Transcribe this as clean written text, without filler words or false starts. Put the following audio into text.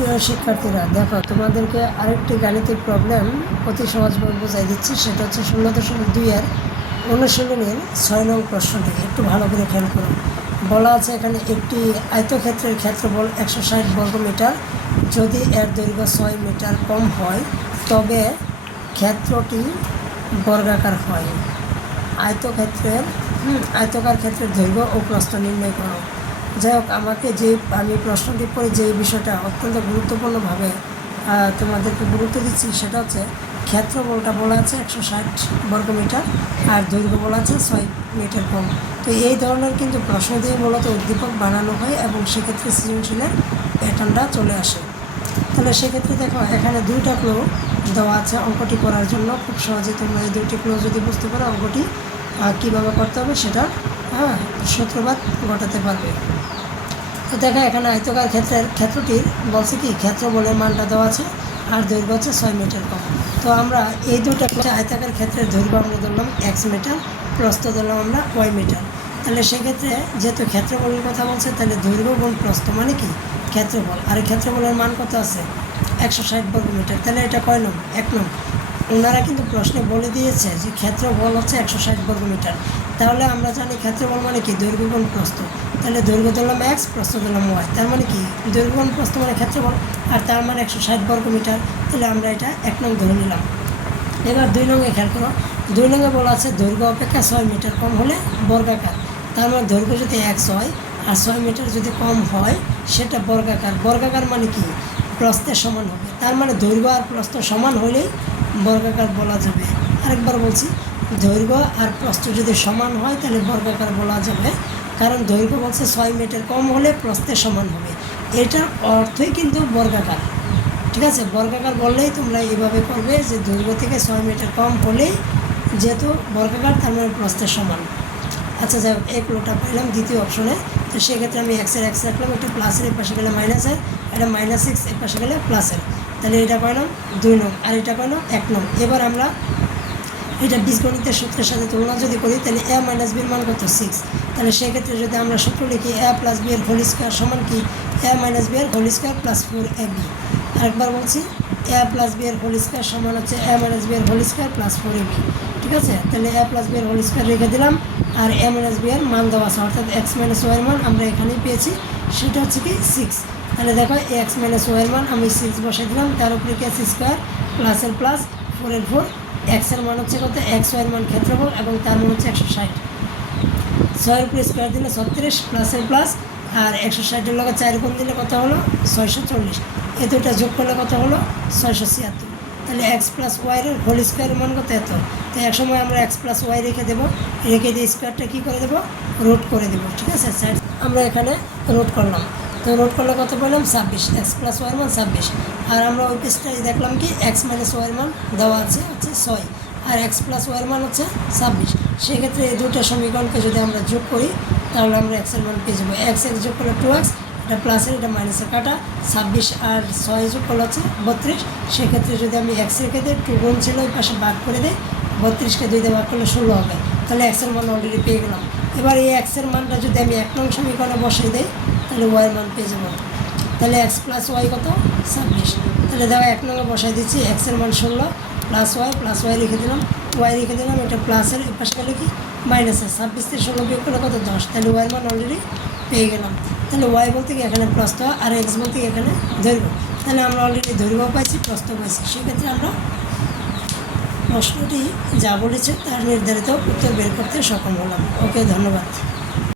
প্রিয় শিক্ষার্থীরা, দেখো তোমাদেরকে আরেকটি গাণিতিক প্রবলেম অতি সহজভাবে বোঝাই দিচ্ছি। সেটা হচ্ছে 16.2-এর অনুশীলনের 6 নং প্রশ্নটি। একটু ভালো করে খেয়াল করো। বলা আছে এখানে একটি আয়তক্ষেত্রের ক্ষেত্রফল 160 বর্গমিটার। যদি এর দৈর্ঘ্য 6 মিটার কম হয় তবে ক্ষেত্রটি বর্গাকার হয়। আয়তকার ক্ষেত্রের দৈর্ঘ্য ও প্রস্থ নির্ণয় করো। যাই হোক, আমি প্রশ্নটি পড়ে যে বিষয়টা অত্যন্ত গুরুত্বপূর্ণভাবে তোমাদেরকে গুরুত্ব দিচ্ছি সেটা হচ্ছে ক্ষেত্রফলটা বলা আছে 160 বর্গমিটার আর দৈর্ঘ্য বলা আছে 6 মিটার কম। তো এই ধরনের কিন্তু প্রশ্ন দিয়ে মূলত উদ্দীপক বানানো হয় এবং সেক্ষেত্রে সৃজনশীলের প্যাটার্নটা চলে আসে। তাহলে সেক্ষেত্রে দেখো এখানে দুইটা ক্লু দেওয়া আছে অঙ্কটি করার জন্য। খুব সহজে তোমরা এই দুইটি ক্লু যদি বুঝতে পারো অঙ্কটি কীভাবে করতে হবে সেটা সূত্রপাত ঘটাতে পারবে। তো দেখো এখানে আয়তকার ক্ষেত্রটির বলছে কি ক্ষেত্রফলের মানটা দেওয়া আছে আর দৈর্ঘ্য হচ্ছে 6 মিটার কম। তো আমরা এই দুটো আয়তাকার ক্ষেত্রের দৈর্ঘ্য আমরা ধরলাম x মিটার, প্রস্থ ধরলাম আমরা y মিটার। তাহলে সেক্ষেত্রে যেহেতু ক্ষেত্রফলের কথা বলছে তাহলে দৈর্ঘ্য গুণ প্রস্থ মানে কি ক্ষেত্রফল। আর ক্ষেত্রফলের মান কত আছে 160 বর্গমিটার। তাহলে এটা কয় নং? 1 নং। ওনারা কিন্তু প্রশ্নে বলে দিয়েছে যে ক্ষেত্রফল হচ্ছে 160 বর্গমিটার। তাহলে আমরা জানি ক্ষেত্রফল মানে কি দৈর্ঘ্য গুণ প্রস্থ। তাহলে দৈর্ঘ্য ধরলাম x, প্রস্থ ধরলাম y। তার মানে কি দৈর্ঘ্য গুণ প্রস্থ মানে ক্ষেত্রফল, আর তার মানে 160 বর্গমিটার। তাহলে আমরা এটা 1 নং ধরে নিলাম। এবার 2 নংয়ে খেয়াল করো। 2 নংয়ে বলা আছে দৈর্ঘ্য অপেক্ষা 6 মিটার কম হলে বর্গাকার। তার মানে দৈর্ঘ্য যদি x হয় আর 6 মিটার যদি কম হয় সেটা বর্গাকার। বর্গাকার মানে কি প্রস্থের সমান হবে। তার মানে দৈর্ঘ্য আর প্রস্থ সমান হলেই বর্গাকার বলা যাবে। আরেকবার বলছি, দৈর্ঘ্য আর প্রস্থ যদি সমান হয় তাহলে বর্গাকার বলা যাবে। কারণ দৈর্ঘ্য বলছে 6 মিটার কম হলে প্রস্থের সমান হবে। এটার অর্থই কিন্তু বর্গাকার। ঠিক আছে, বর্গাকার বললেই তোমরা এইভাবে করবে যে দৈর্ঘ্য থেকে 6 মিটার কম হলেই যেহেতু বর্গাকার তার মানে প্রস্থের সমান। আচ্ছা যাই হোক, এই ক্লুটা পাইলাম দ্বিতীয় অপশনে। তো সেক্ষেত্রে আমি এক্সের এক্স রাখলাম, একটা প্লাসের এর পাশে গেলে মাইনাসের, এটা -6 এর পাশে গেলে প্লাসের। তাহলে এটা কয়লাম 2 নং আর এটা কয়লাম 1 নং। এবার আমরা এটা বীজগণিতের সূত্রের সাথে তুলনা যদি করি তাহলে a - b এর মান কত 6। তাহলে সেক্ষেত্রে যদি আমরা সূত্র লিখি a + b এর হোল স্কয়ার সমান কি a - b এর হোল স্কয়ার + 4ab। আরেকবার বলছি, a + b এর হোল স্কয়ার সমান হচ্ছে a - b এর হোল স্কয়ার + 4ab। ঠিক আছে, তাহলে a + b এর হোল স্কয়ার রেখে দিলাম আর a - b এর মান দেওয়া আছে, অর্থাৎ x - y এর মান আমরা এখানেই পেয়েছি, সেটা হচ্ছে কি 6। তাহলে দেখো x - y এর মান আমি 6 বসে দিলাম, তার উপরে কি আছে স্কয়ার প্লাসের প্লাস 4 এর 4। x এর মান হচ্ছে কত x, y এর মান ক্ষেত্রফল এবং তার মান হচ্ছে 160। 6 এর উপরে স্কয়ার দিলে 36 প্লাসের প্লাস, আর 160 এর লগে 4 গুণ দিলে কত হলো 640। এই দুটো যোগ করলে কত হলো 676। তাহলে x + y এর হোল স্কয়ারের মান কত এত। তো এক সময় আমরা x + y রেখে দেবো, রেখে দিয়ে স্কয়ারটা কী করে দেবো রুট করে দেবো। ঠিক আছে, আমরা এখানে রুট করলাম। তো রুট করলে কত পেলাম 26, x + y এর মান 26। আর আমরা ওই পেজটাই দেখলাম কি x - y এর মান দেওয়া আছে হচ্ছে 6 আর x + y এর মান হচ্ছে 26। সেক্ষেত্রে এই দুটো সমীকরণকে যদি আমরা যোগ করি তাহলে আমরা x এর মান পেয়ে যাবো। x যোগ করলে 2x, এটা প্লাসের এটা মাইনাসের কাটা, 26 আর 6 যোগ করলে হচ্ছে 32। সেক্ষেত্রে যদি আমি x রেখে দিই 2 গুণ ছিল ওই পাশে ভাগ করে দিই, 32কে 2 দিয়ে ভাগ করলে 16 হবে। তাহলে x এর মান অলরেডি পেয়ে গেলাম। এবার এই x এর মানটা যদি আমি 1 নং সমীকরণে বসিয়ে দিই তাহলে y এর মান পেয়ে যাবো। তাহলে x + y কত 26। তাহলে দেখো 1 নঙ্গে বসাই দিচ্ছি, x এর মান 16 + y রেখে দিলাম, y রেখে দিলাম, এটা প্লাসের এর পাশে গেলে কি মাইনাসের। 26 থেকে 16 বিয়োগ করলে কত 10। তাহলে y এর মান অলরেডি পেয়ে গেলাম। তাহলে y বলতে কি এখানে প্রস্থ আর x বলতে কি এখানে দৈর্ঘ্য। তাহলে আমরা অলরেডি দৈর্ঘ্য পাইছি, প্রস্থ পাইছি। সেক্ষেত্রে আমরা প্রশ্নটি যা বলেছে তার নির্ধারিত উত্তর বের করতে সক্ষম হলাম। ওকে, ধন্যবাদ।